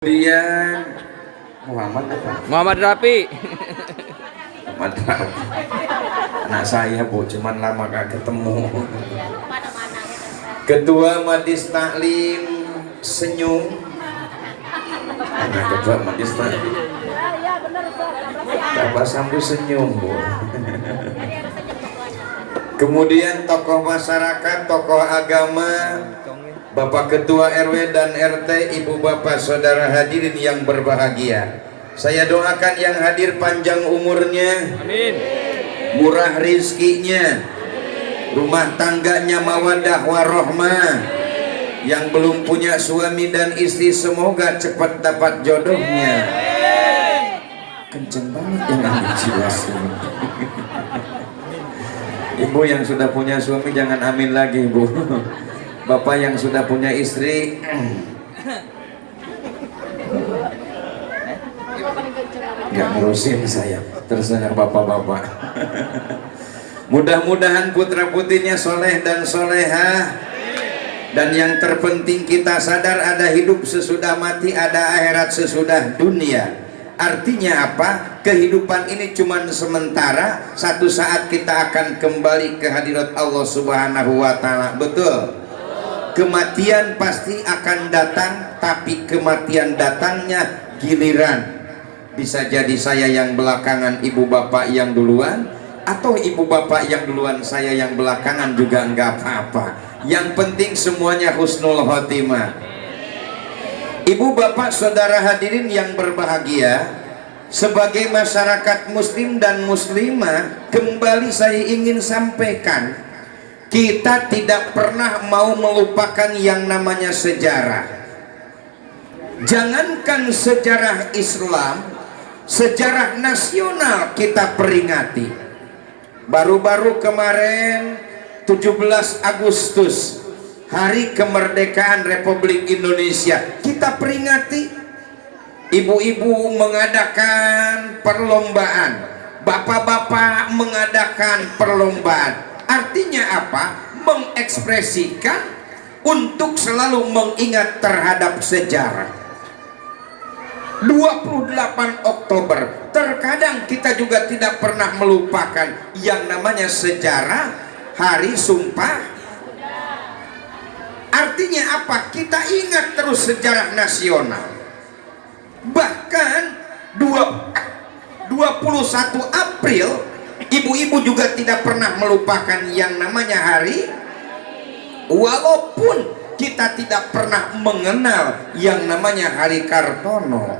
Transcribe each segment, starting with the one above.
Kemudian Muhammad apa? Muhammad Rafi. Muhammad Rafi. Anak saya bu, cuman lama gak ketemu. Ketua Majlis Taklim senyum. Anak ketua Majlis Taklim. Bapak Sambu senyum bu. Kemudian tokoh masyarakat, tokoh agama, Bapak Ketua RW dan RT, Ibu Bapak Saudara hadirin yang berbahagia. Saya doakan yang hadir panjang umurnya, Amin. murah rizkinya, rumah tangganya mawadah warohmah. Yang belum punya suami dan istri semoga cepat dapat jodohnya. Kenceng banget yang ada jelas. Ibu yang sudah punya suami jangan amin lagi bu. Bapak yang sudah punya istri nggak ngurusin saya, terserah bapak-bapak. Mudah-mudahan putra putrinya soleh dan solehah. Dan yang terpenting kita sadar ada hidup sesudah mati, ada akhirat sesudah dunia. Artinya apa? Kehidupan ini cuma sementara. Satu saat kita akan kembali ke hadirat Allah Subhanahu wa Ta'ala. Betul? Kematian pasti akan datang, tapi kematian datangnya giliran. Bisa jadi saya yang belakangan, ibu bapak yang duluan, atau ibu bapak yang duluan saya yang belakangan juga enggak apa-apa. Yang penting semuanya husnul khotimah. Ibu bapak saudara hadirin yang berbahagia, sebagai masyarakat muslim dan muslimah, kembali saya ingin sampaikan, kita tidak pernah mau melupakan yang namanya sejarah. Jangankan sejarah Islam, sejarah nasional kita peringati. Baru-baru kemarin 17 Agustus, Hari Kemerdekaan Republik Indonesia, kita peringati. Ibu-ibu mengadakan perlombaan, bapak-bapak mengadakan perlombaan. Artinya apa? Mengekspresikan untuk selalu mengingat terhadap sejarah. 28 Oktober, terkadang kita juga tidak pernah melupakan yang namanya sejarah Hari Sumpah. Artinya apa? Kita ingat terus sejarah nasional. Bahkan 21 April, ibu-ibu juga tidak pernah melupakan yang namanya hari, walaupun kita tidak pernah mengenal yang namanya Hari Kartono.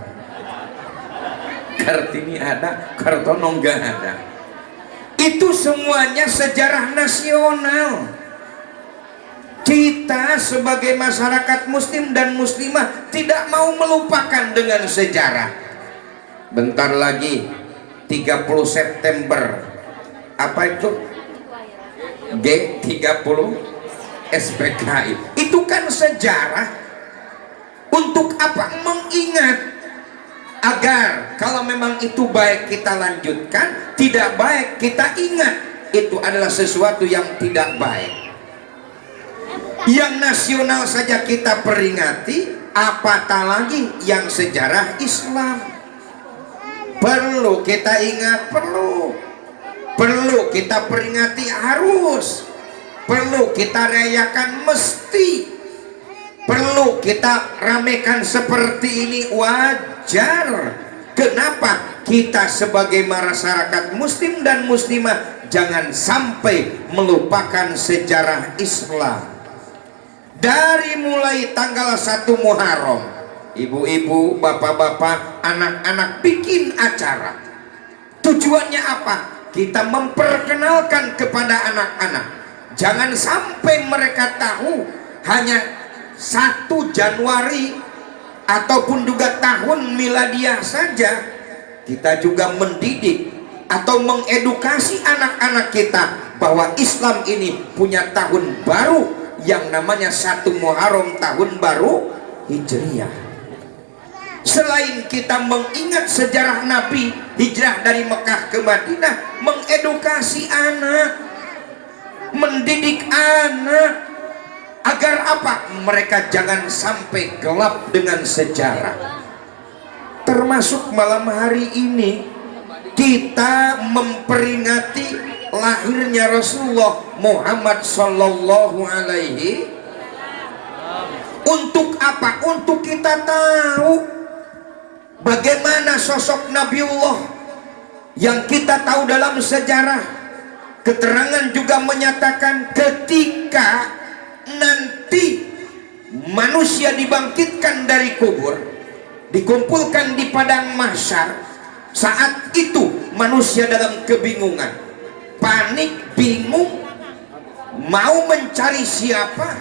Kartini ada, Kartono enggak ada. Itu semuanya sejarah nasional. Kita sebagai masyarakat muslim dan muslimah tidak mau melupakan dengan sejarah. Bentar lagi 30 September. Apa itu? G30 SPKI. Itu kan sejarah. Untuk apa? Mengingat agar kalau memang itu baik kita lanjutkan, tidak baik kita ingat itu adalah sesuatu yang tidak baik. Yang nasional saja kita peringati, apatah lagi yang sejarah Islam. Perlu kita ingat, perlu kita peringati, harus, perlu kita rayakan, mesti, perlu kita ramekan seperti ini, wajar. Kenapa? Kita sebagai masyarakat muslim dan muslimah jangan sampai melupakan sejarah Islam. Dari mulai tanggal 1 Muharram, ibu-ibu, bapak-bapak, anak-anak bikin acara. Tujuannya apa? Kita memperkenalkan kepada anak-anak. Jangan sampai mereka tahu hanya 1 Januari ataupun juga tahun miladiah saja. Kita juga mendidik atau mengedukasi anak-anak kita bahwa Islam ini punya tahun baru yang namanya 1 Muharram, tahun baru Hijriah. Selain kita mengingat sejarah Nabi hijrah dari Mekah ke Madinah, mengedukasi anak, mendidik anak agar apa? Mereka jangan sampai gelap dengan sejarah. termasuk malam hari ini kita memperingati lahirnya Rasulullah Muhammad Sallallahu Alaihi. Untuk apa? Untuk kita tahu bagaimana sosok Nabiullah yang kita tahu dalam sejarah. Keterangan juga menyatakan ketika nanti manusia dibangkitkan dari kubur, dikumpulkan di padang mahsyar, saat itu manusia dalam kebingungan, panik, bingung, mau mencari siapa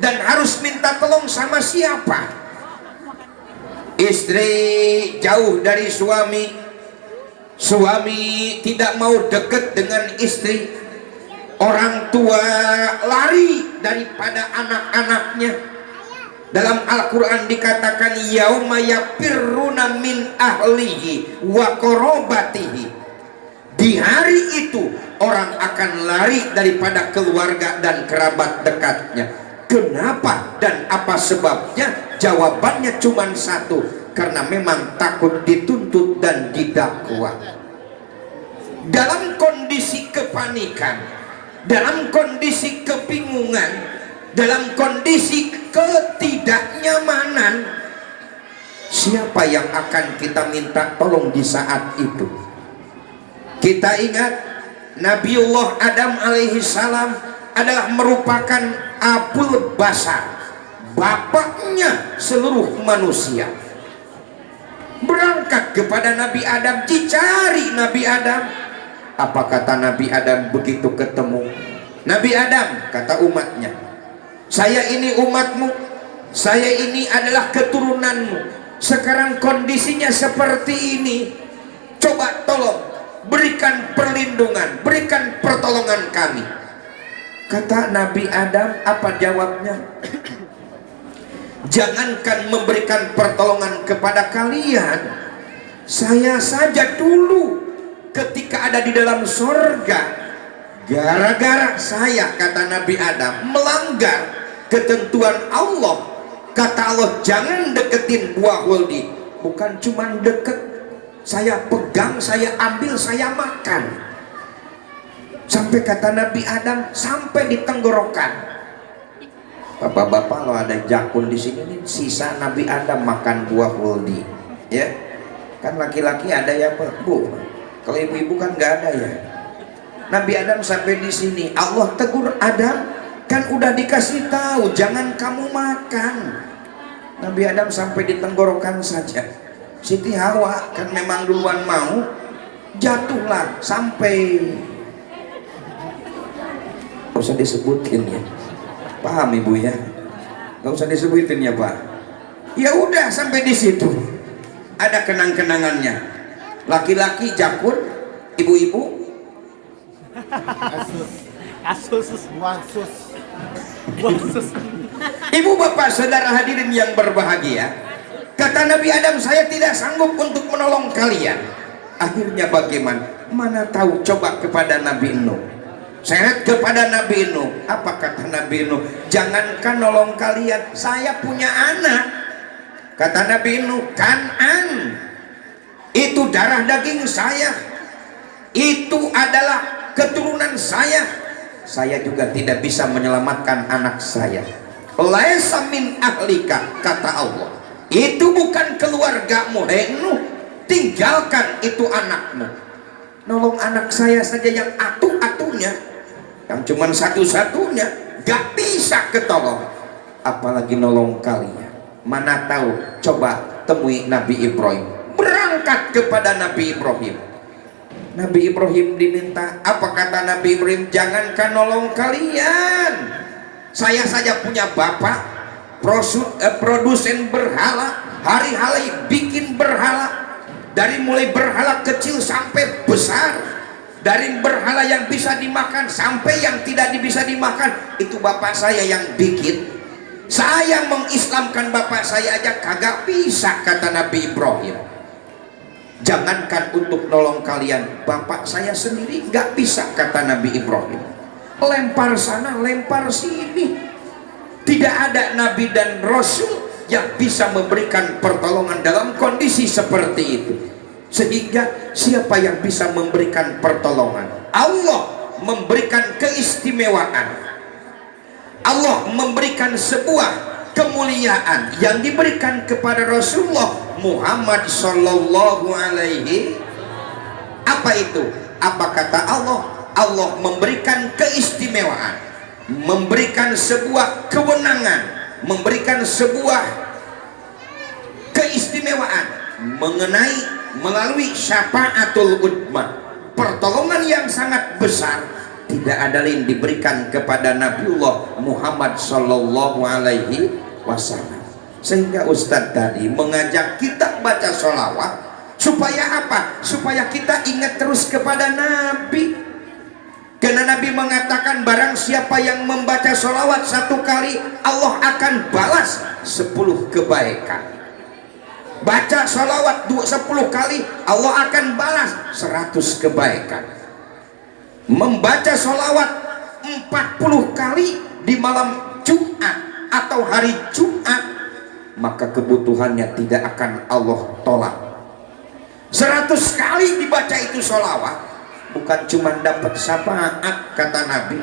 dan harus minta tolong sama siapa. Istri jauh dari suami, suami tidak mau dekat dengan istri, orang tua lari daripada anak-anaknya. Dalam Al-Quran dikatakan yauma yafirruna min ahlihi wa qarabatihi. Di hari itu orang akan lari daripada keluarga dan kerabat dekatnya. Kenapa dan apa sebabnya? Jawabannya cuma satu, karena memang takut dituntut dan didakwa. Dalam kondisi kepanikan, dalam kondisi kebingungan, dalam kondisi ketidaknyamanan, siapa yang akan kita minta tolong di saat itu? Kita ingat Nabiullah Adam alaihi salam adalah merupakan abul basar, bapaknya seluruh manusia. Berangkat kepada Nabi Adam, dicari Nabi Adam. Apa kata Nabi Adam begitu ketemu? Nabi Adam kata umatnya, saya ini umatmu, saya ini adalah keturunanmu. Sekarang kondisinya seperti ini, coba tolong berikan perlindungan, berikan pertolongan kami. Kata Nabi Adam, apa jawabnya? Jangankan memberikan pertolongan kepada kalian, saya saja dulu ketika ada di dalam surga, gara-gara saya, kata Nabi Adam, melanggar ketentuan Allah. Kata Allah, jangan deketin buah huldi. Bukan cuma deket, saya pegang, saya ambil, saya makan. Sampai kata Nabi Adam, sampai di tenggorokan. Bapak-bapak, lo ada jakun di sini nih, sisa Nabi Adam makan buah huldi, ya kan? Laki-laki ada ya Bu, kalau ibu-ibu kan nggak ada ya. Nabi Adam sampai di sini, Allah tegur Adam, kan udah dikasih tahu jangan kamu makan. Nabi Adam sampai di tenggorokan saja. Siti Hawa kan memang duluan mau, jatuhlah sampai, nggak usah disebutin ya, paham ibu ya, nggak usah disebutin ya Pak. Ya udah sampai di situ, ada kenang-kenangannya. Laki-laki jakun, ibu-ibu Asus. ibu bapak saudara hadirin yang berbahagia, kata Nabi Adam, saya tidak sanggup untuk menolong kalian. Akhirnya bagaimana? Mana tahu, coba kepada Nabi Nuh. Seret kepada Nabi Nuh. Apa kata Nabi Nuh? Jangankan nolong kalian, saya punya anak. Kata Nabi Nuh, Kan'an itu darah daging saya, itu adalah keturunan saya. Saya juga tidak bisa menyelamatkan anak saya. Laisa min ahlika, kata Allah, itu bukan keluargamu, Nuh. Tinggalkan itu anakmu. Nolong anak saya saja yang atu-atunya, yang cuman satu-satunya, gak bisa ketolong, apalagi nolong kalian. Mana tahu, coba temui Nabi Ibrahim. Berangkat kepada Nabi Ibrahim. Nabi Ibrahim diminta, apa kata Nabi Ibrahim? Jangankan nolong kalian, saya saja punya bapak produsen berhala, hari-hari bikin berhala. Dari mulai berhala kecil sampai besar, dari berhala yang bisa dimakan sampai yang tidak bisa dimakan, itu bapak saya yang bikin. Saya mengislamkan bapak saya aja kagak bisa, kata Nabi Ibrahim. Jangankan untuk nolong kalian, bapak saya sendiri nggak bisa, kata Nabi Ibrahim. Lempar sana, lempar sini. Tidak ada nabi dan rasul yang bisa memberikan pertolongan dalam kondisi kondisi seperti itu. Sehingga siapa yang bisa memberikan pertolongan? Allah memberikan keistimewaan, Allah memberikan sebuah kemuliaan yang diberikan kepada Rasulullah Muhammad Sallallahu Alaihi. Apa itu? Apa kata Allah? Allah memberikan keistimewaan, memberikan sebuah kewenangan, memberikan sebuah keistimewaan mengenai melalui syafaatul udma, pertolongan yang sangat besar, tidak ada lain diberikan kepada Nabiullah Muhammad Sallallahu Alaihi Wasallam. Sehingga Ustadz tadi mengajak kita baca sholawat supaya apa? Supaya kita ingat terus kepada Nabi. Karena Nabi mengatakan barang siapa yang membaca sholawat 1 kali, Allah akan balas 10 kebaikan. Baca sholawat 10 kali, Allah akan balas 100 kebaikan. Membaca sholawat 40 kali di malam Jumat atau hari Jumat, maka kebutuhannya tidak akan Allah tolak. 100 kali dibaca itu sholawat, bukan cuma dapat syafaat, kata Nabi,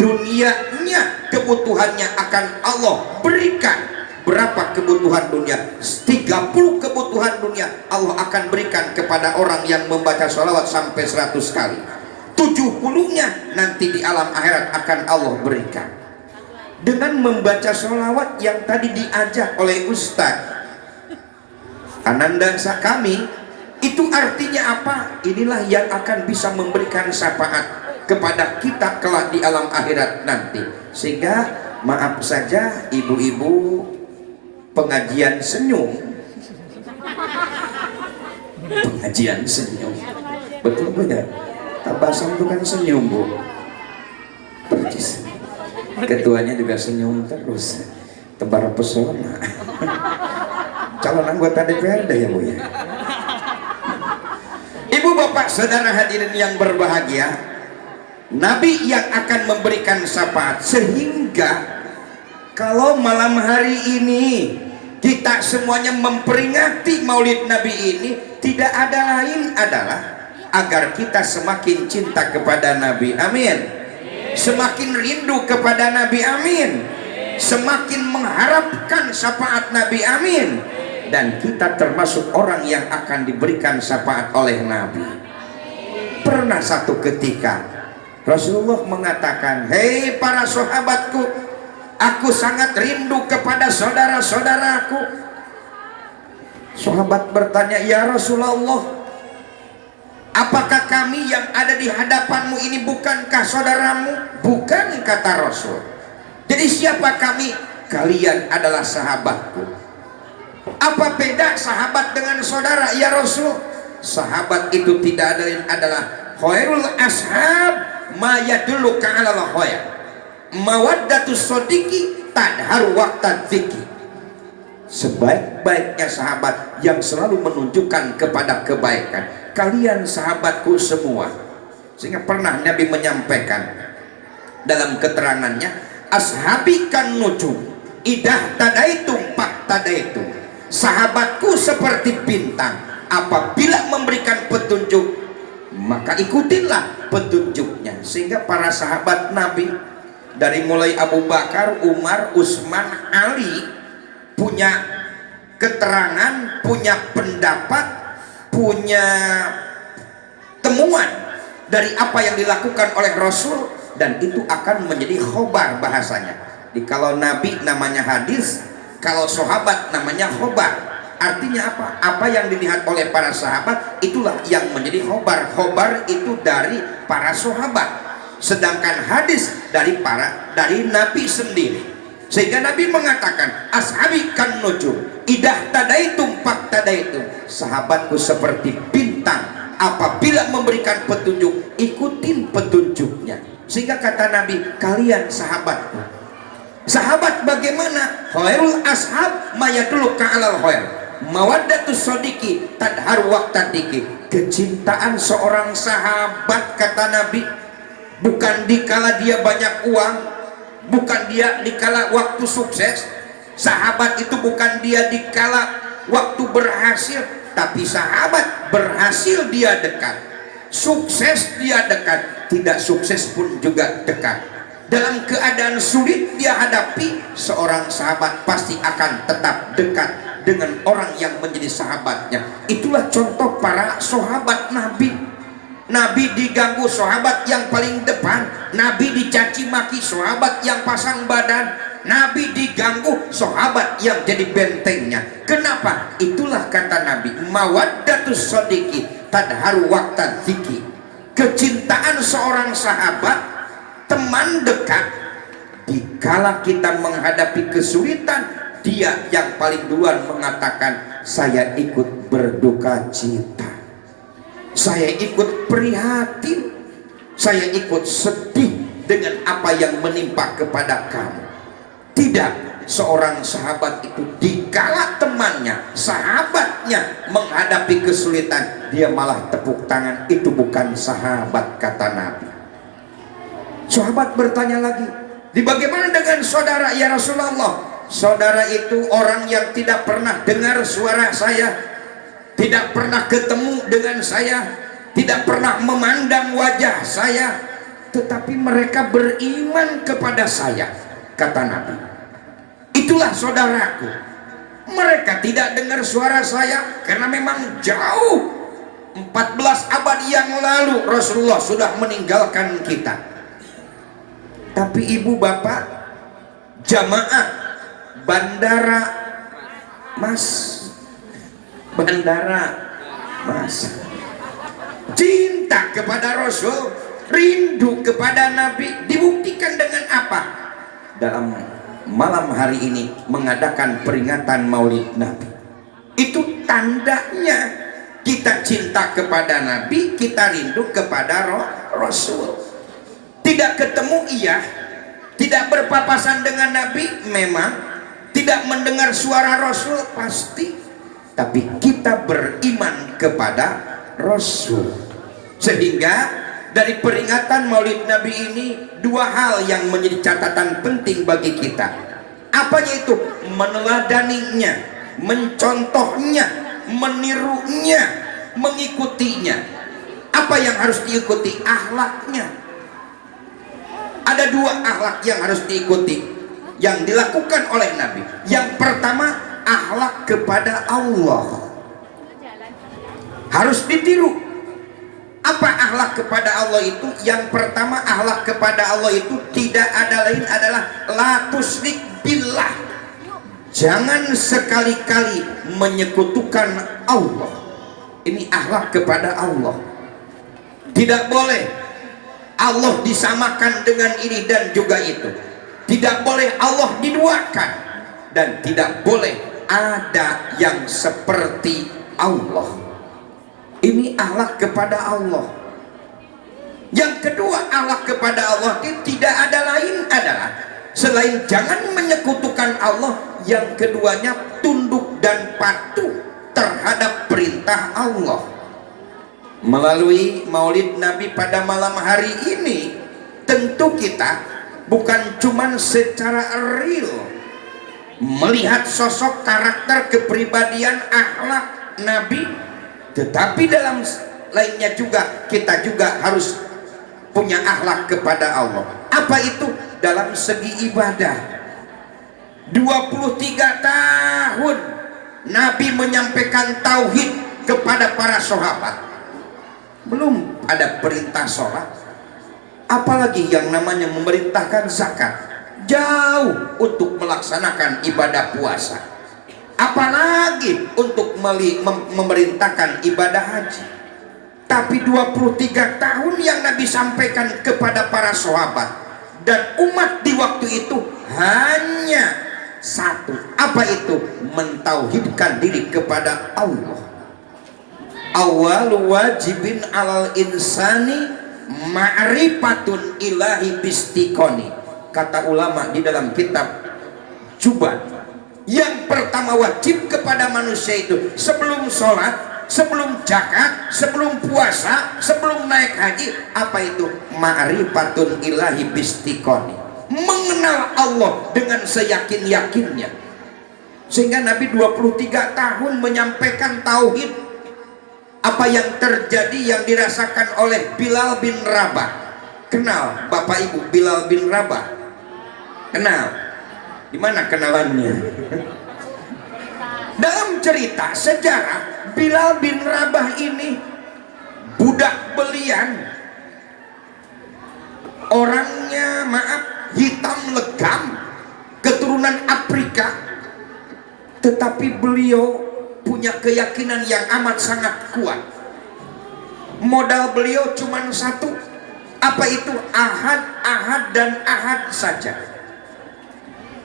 dunianya kebutuhannya akan Allah berikan. Berapa kebutuhan dunia? 30 kebutuhan dunia Allah akan berikan kepada orang yang membaca sholawat sampai 100 kali. 70-nya nanti di alam akhirat akan Allah berikan. Dengan membaca sholawat yang tadi diajak oleh Ustaz Ananda kami, itu artinya apa? Inilah yang akan bisa memberikan syafaat kepada kita kelak di alam akhirat nanti. Sehingga maaf saja ibu-ibu pengajian senyum, pengajian senyum, betul benar. Tabasam itu kan senyum, Bu. Percis. Ketuanya juga senyum terus, tebar pesona. Calon anggota DPRD ya, Bu ya. Ibu bapak saudara hadirin yang berbahagia, Nabi yang akan memberikan syafaat. Sehingga kalau malam hari ini kita semuanya memperingati Maulid Nabi ini, tidak ada lain adalah agar kita semakin cinta kepada Nabi, amin. Semakin rindu kepada Nabi, amin. Semakin mengharapkan syafaat Nabi, amin. Dan kita termasuk orang yang akan diberikan syafaat oleh Nabi. Pernah satu ketika Rasulullah mengatakan, hei para sahabatku, aku sangat rindu kepada saudara-saudaraku. Sahabat bertanya, ya Rasulullah, apakah kami yang ada di hadapanmu ini bukankah saudaramu? Bukan, kata Rasul. Jadi siapa kami? Kalian adalah sahabatku. Apa beda sahabat dengan saudara, ya Rasul? Sahabat itu tidak ada lain adalah khairul ashab ma yadulluka 'alal khair. Mawaddatus sadiqi tadhar waqtad dzikri. Sebaik-baiknya sahabat yang selalu menunjukkan kepada kebaikan. Kalian sahabatku semua. Sehingga pernah Nabi menyampaikan dalam keterangannya, ashabi kan nujum idah tadaitum pak tadaitum. Sahabatku seperti bintang, apabila memberikan petunjuk maka ikutinlah petunjuknya. Sehingga para sahabat Nabi dari mulai Abu Bakar, Umar, Utsman, Ali punya keterangan, punya pendapat, punya temuan dari apa yang dilakukan oleh Rasul, dan itu akan menjadi khobar bahasanya. Kalau Nabi namanya hadis, kalau sahabat namanya khobar. Artinya apa? Apa yang dilihat oleh para sahabat itulah yang menjadi khobar. Khobar itu dari para sahabat, sedangkan hadis dari Nabi sendiri. Sehingga Nabi mengatakan, ashabi kan nujum idah tadaitum pak tadaitum. Sahabatku seperti bintang, apabila memberikan petunjuk ikutin petunjuknya. Sehingga kata Nabi, kalian sahabatku. Sahabat bagaimana? Khairul ashab mayadulluka 'alal khair. Mawaddatus sadiqi tadhar waqtad dzikri. Kecintaan seorang sahabat, kata Nabi, bukan dikala dia banyak uang, bukan dia dikala waktu sukses. Sahabat itu bukan dia dikala waktu waktu berhasil, tapi sahabat berhasil dia dekat, sukses dia dekat, tidak sukses pun juga dekat. Dalam keadaan sulit dia hadapi, seorang sahabat pasti akan tetap dekat dengan orang yang menjadi sahabatnya. Itulah contoh para sahabat Nabi. Nabi diganggu, sahabat yang paling depan. Nabi dicaci maki, sahabat yang pasang badan. Nabi diganggu, sahabat yang jadi bentengnya. Kenapa? Itulah kata Nabi, mawaddatus sadiqi tadharu waqtan dziki. Kecintaan seorang sahabat, teman dekat, dikala kita menghadapi kesulitan, dia yang paling duluan mengatakan, saya ikut berduka cita, saya ikut prihatin, saya ikut sedih dengan apa yang menimpa kepada kamu. Tidak, seorang sahabat itu dikala temannya, sahabatnya menghadapi kesulitan, dia malah tepuk tangan. Itu bukan sahabat, kata Nabi. Sahabat bertanya lagi, bagaimana dengan saudara ya Rasulullah? Saudara itu orang yang tidak pernah dengar suara saya, tidak pernah ketemu dengan saya, tidak pernah memandang wajah saya, tetapi mereka beriman kepada saya, kata Nabi. Itulah saudaraku. Mereka tidak dengar suara saya karena memang jauh. 14 abad yang lalu Rasulullah sudah meninggalkan kita. Tapi ibu bapak, jamaah bandara Mas cinta kepada Rasul, rindu kepada Nabi, dibuktikan dengan apa? Dalam malam hari ini mengadakan peringatan Maulid Nabi. Itu tandanya kita cinta kepada Nabi, kita rindu kepada Rasul. Tidak ketemu iya, tidak berpapasan dengan Nabi memang, tidak mendengar suara Rasul pasti, tapi kita beriman kepada Rasul. Sehingga dari peringatan Maulid Nabi ini, dua hal yang menjadi catatan penting bagi kita. Apanya itu? Meneladaninya, mencontohnya, menirunya, mengikutinya. Apa yang harus diikuti? Akhlaknya. Ada dua akhlak yang harus diikuti, yang dilakukan oleh Nabi. Yang pertama, akhlak kepada Allah harus ditiru. Apa akhlak kepada Allah itu? Yang pertama, akhlak kepada Allah itu tidak ada lain adalah la tusyrik billah. Jangan sekali-kali menyekutukan Allah. Ini akhlak kepada Allah. Tidak boleh Allah disamakan dengan ini dan juga itu. Tidak boleh Allah diduakan, dan tidak boleh ada yang seperti Allah. Ini akhlak kepada Allah. Yang kedua, akhlak kepada Allah itu tidak ada lain adalah selain jangan menyekutukan Allah, yang keduanya tunduk dan patuh terhadap perintah Allah. Melalui Maulid Nabi pada malam hari ini, tentu kita bukan cuman secara real melihat sosok, karakter, kepribadian, akhlak Nabi, tetapi dalam lainnya juga kita juga harus punya akhlak kepada Allah. Apa itu? Dalam segi ibadah. 23 tahun Nabi menyampaikan tauhid kepada para sahabat. Belum ada perintah sholat, apalagi yang namanya memerintahkan zakat. Jauh untuk melaksanakan ibadah puasa, apalagi untuk memerintahkan ibadah haji. Tapi 23 tahun yang Nabi sampaikan kepada para sahabat dan umat di waktu itu hanya satu. Apa itu? Mentauhidkan diri kepada Allah. Awal wajibin alal insani ma'rifatun ilahi bistiqoni. Kata ulama di dalam kitab Jubat, yang pertama wajib kepada manusia itu sebelum sholat, sebelum zakat, sebelum puasa, sebelum naik haji, apa itu? Ma'rifatun ilahi bistiqoni. Mengenal Allah dengan seyakin-yakinnya. Sehingga Nabi 23 tahun menyampaikan tauhid. Apa yang terjadi yang dirasakan oleh Bilal bin Rabah. Kenal Bapak Ibu Bilal bin Rabah? Kenal? Di mana kenalannya? Dalam cerita sejarah, Bilal bin Rabah ini budak belian, orangnya maaf hitam legam, keturunan Afrika, tetapi beliau punya keyakinan yang amat sangat kuat. Modal beliau cuma satu, apa itu? Ahad, ahad dan ahad saja.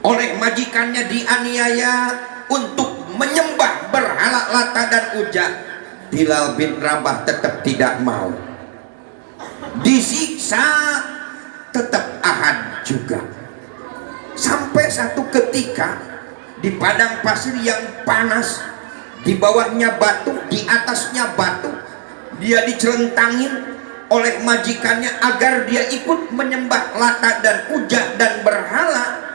Oleh majikannya dianiaya untuk menyembah berhala Lata dan Uzza. Bilal bin Rabah tetap tidak mau. Disiksa tetap ahad juga. Sampai satu ketika di padang pasir yang panas, di bawahnya batu, di atasnya batu, dia dicelentangin oleh majikannya agar dia ikut menyembah Lata dan Uzza dan berhala.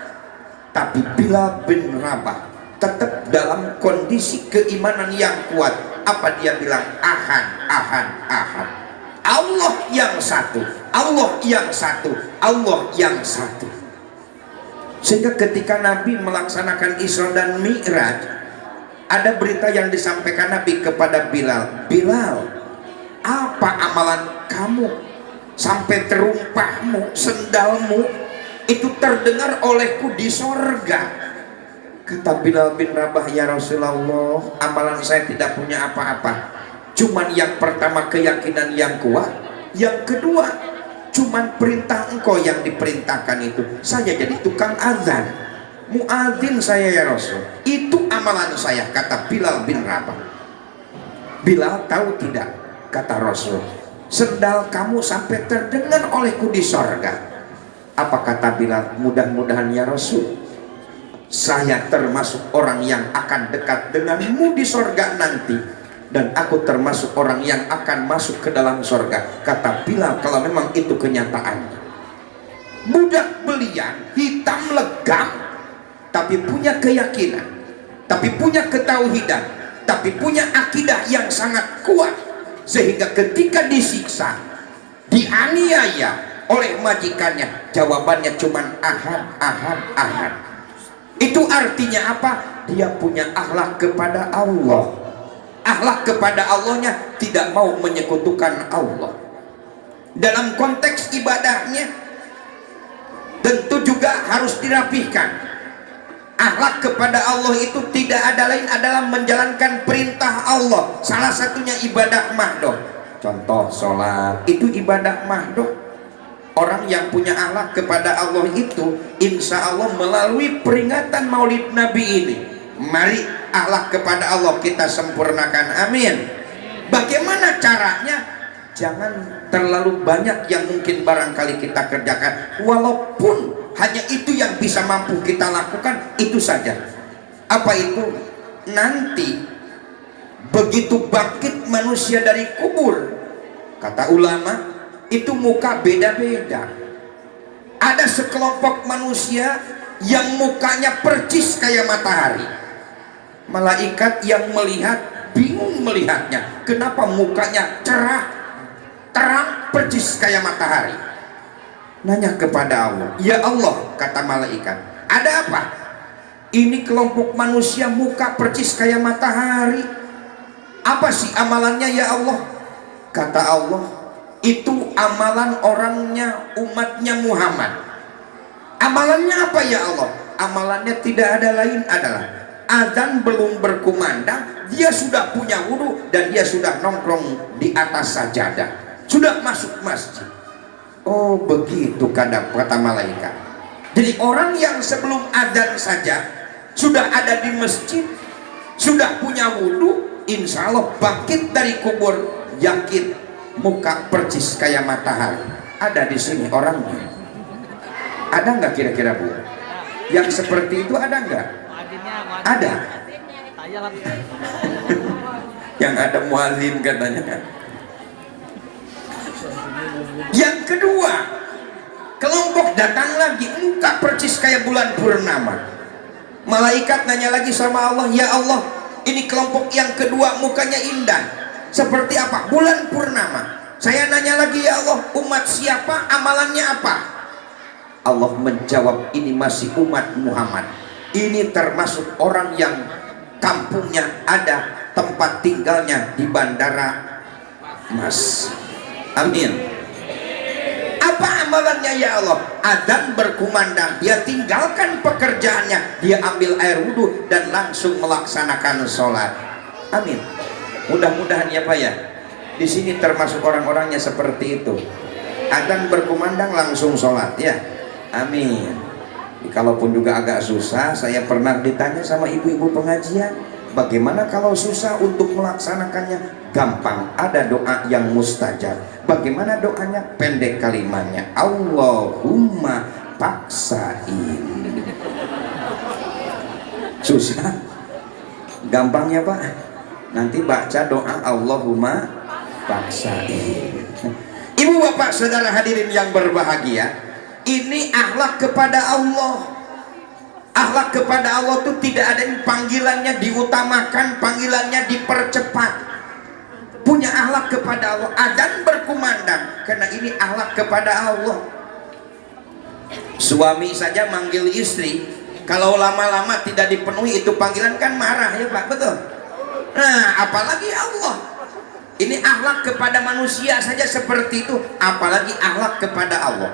Tapi Bilal bin Rabah tetap dalam kondisi keimanan yang kuat. Apa dia bilang? Ahad, ahad, ahad. Allah yang satu, Allah yang satu, Allah yang satu. Sehingga ketika Nabi melaksanakan Isra dan Mi'raj, ada berita yang disampaikan Nabi kepada Bilal. Bilal, apa amalan kamu sampai terumpahmu, sendalmu itu terdengar olehku di sorga? Kata Bilal bin Rabah, ya Rasulullah, amalan saya tidak punya apa-apa. Cuman yang pertama keyakinan yang kuat, yang kedua cuman perintah engkau yang diperintahkan itu. Saya jadi tukang azan, muadzin saya ya Rasul. Itu amalan saya, kata Bilal bin Rabah. Bilal tahu tidak, kata Rasul, sendal kamu sampai terdengar olehku di sorga. Apa kata Bilal? Mudah-mudahan ya Rasul, saya termasuk orang yang akan dekat denganmu di sorga nanti, dan aku termasuk orang yang akan masuk ke dalam sorga. Kata Bilal, kalau memang itu kenyataannya. Budak belian, hitam legam, tapi punya keyakinan, tapi punya ketauhidan, tapi punya akidah yang sangat kuat. Sehingga ketika disiksa, dianiaya oleh majikannya, jawabannya cuma ahad, ahad, ahad. Itu artinya apa? Dia punya akhlak kepada Allah. Akhlak kepada Allahnya tidak mau menyekutukan Allah. Dalam konteks ibadahnya tentu juga harus dirapihkan. Akhlak kepada Allah itu tidak ada lain adalah menjalankan perintah Allah. Salah satunya ibadah mahdoh. Contoh sholat, itu ibadah mahdoh. Orang yang punya akhlak kepada Allah itu insya Allah melalui peringatan Maulid Nabi ini, mari akhlak kepada Allah kita sempurnakan, amin. Bagaimana caranya? Jangan terlalu banyak yang mungkin barangkali kita kerjakan, walaupun hanya itu yang bisa mampu kita lakukan, itu saja. Apa itu? Nanti begitu bangkit manusia dari kubur, kata ulama, itu muka beda-beda. Ada sekelompok manusia yang mukanya percis kayak matahari. Malaikat yang melihat bingung melihatnya. Kenapa mukanya cerah, terang, percis kayak matahari? Nanya kepada Allah. Ya Allah, kata malaikat, ada apa? Ini kelompok manusia muka percis kayak matahari. Apa sih amalannya ya Allah? Kata Allah, itu amalan orangnya, umatnya Muhammad. Amalannya apa ya Allah? Amalannya tidak ada lain adalah azan belum berkumandang, dia sudah punya wudhu dan dia sudah nongkrong di atas sajadah, sudah masuk masjid. Oh begitu, kata malaikat. Jadi orang yang sebelum azan saja sudah ada di masjid, sudah punya wudhu, insya Allah bangkit dari kubur, yakin muka percis kayak matahari. Ada di sini orangnya. Ada nggak kira-kira Bu? Yang seperti itu ada nggak? Ada. Yang ada muadzin katanya. Yang kedua, kelompok datang lagi, muka percis kayak bulan purnama. Malaikat nanya lagi sama Allah, ya Allah, ini kelompok yang kedua mukanya indah, seperti apa? Bulan purnama. Saya nanya lagi, ya Allah, umat siapa, amalannya apa? Allah menjawab, ini masih umat Muhammad. Ini termasuk orang yang kampungnya ada tempat tinggalnya di Bandara Mas. Amin. Apa amalannya ya Allah? Adzan berkumandang, dia tinggalkan pekerjaannya, dia ambil air wudhu dan langsung melaksanakan sholat. Amin. Mudah-mudahan ya Pak ya, di sini termasuk orang-orangnya seperti itu. Adzan berkumandang langsung sholat ya. Amin. Kalaupun juga agak susah, saya pernah ditanya sama ibu-ibu pengajian, bagaimana kalau susah untuk melaksanakannya? Gampang, ada doa yang mustajab. Bagaimana doanya? Pendek kalimatnya, Allahumma paksain. Susah? Gampang ya Pak? Nanti baca doa Allahumma paksain. Ibu bapak saudara hadirin yang berbahagia, ini akhlak kepada Allah. Akhlak kepada Allah itu tidak ada yang panggilannya diutamakan, panggilannya dipercepat. Punya akhlak kepada Allah, adzan berkumandang, karena ini akhlak kepada Allah. Suami saja manggil istri, kalau lama-lama tidak dipenuhi itu panggilan kan marah ya Pak, betul? Nah, apalagi Allah. Ini akhlak kepada manusia saja seperti itu, apalagi akhlak kepada Allah.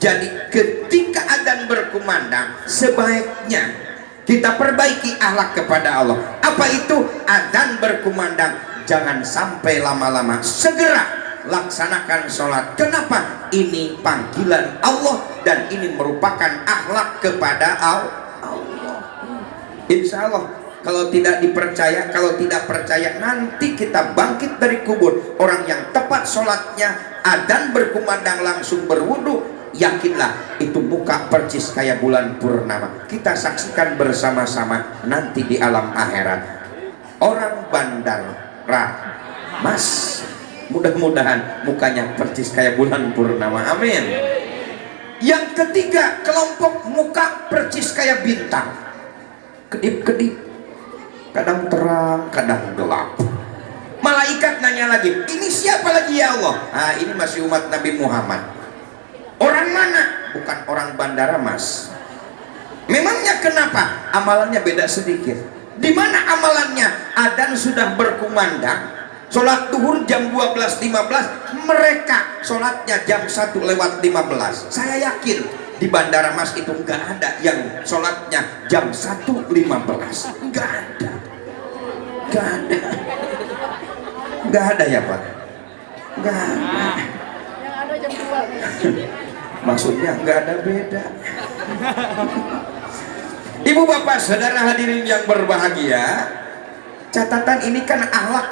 Jadi ketika adzan berkumandang, sebaiknya kita perbaiki akhlak kepada Allah. Apa itu? Adzan berkumandang, jangan sampai lama-lama, segera laksanakan sholat. Kenapa? Ini panggilan Allah dan ini merupakan akhlak kepada Allah. Insya Allah, kalau tidak dipercaya, kalau tidak percaya, nanti kita bangkit dari kubur, orang yang tepat sholatnya, adzan berkumandang langsung berwudu, yakinlah itu muka percis kayak bulan purnama. Kita saksikan bersama-sama nanti di alam akhirat. Orang Bandara Mas, mudah-mudahan mukanya percis kayak bulan purnama. Amin. Yang ketiga, kelompok muka percis kayak bintang, kedip-kedip, kadang terang, kadang gelap. Malaikat nanya lagi, ini siapa lagi ya Allah? Ah, ini masih umat Nabi Muhammad. Orang mana? Bukan orang Bandara Mas. Memangnya kenapa? Amalannya beda sedikit. Di mana amalannya? Adzan sudah berkumandang, sholat duhur jam 12.15, mereka sholatnya jam 1:15. Saya yakin di Bandara Mas itu nggak ada yang sholatnya jam 1:15. Nggak ada. Nggak ada. Nggak ada ya Pak? Nggak ada. Yang ada jam 2. Maksudnya nggak ada beda. Ibu bapak saudara hadirin yang berbahagia, catatan ini kan akhlak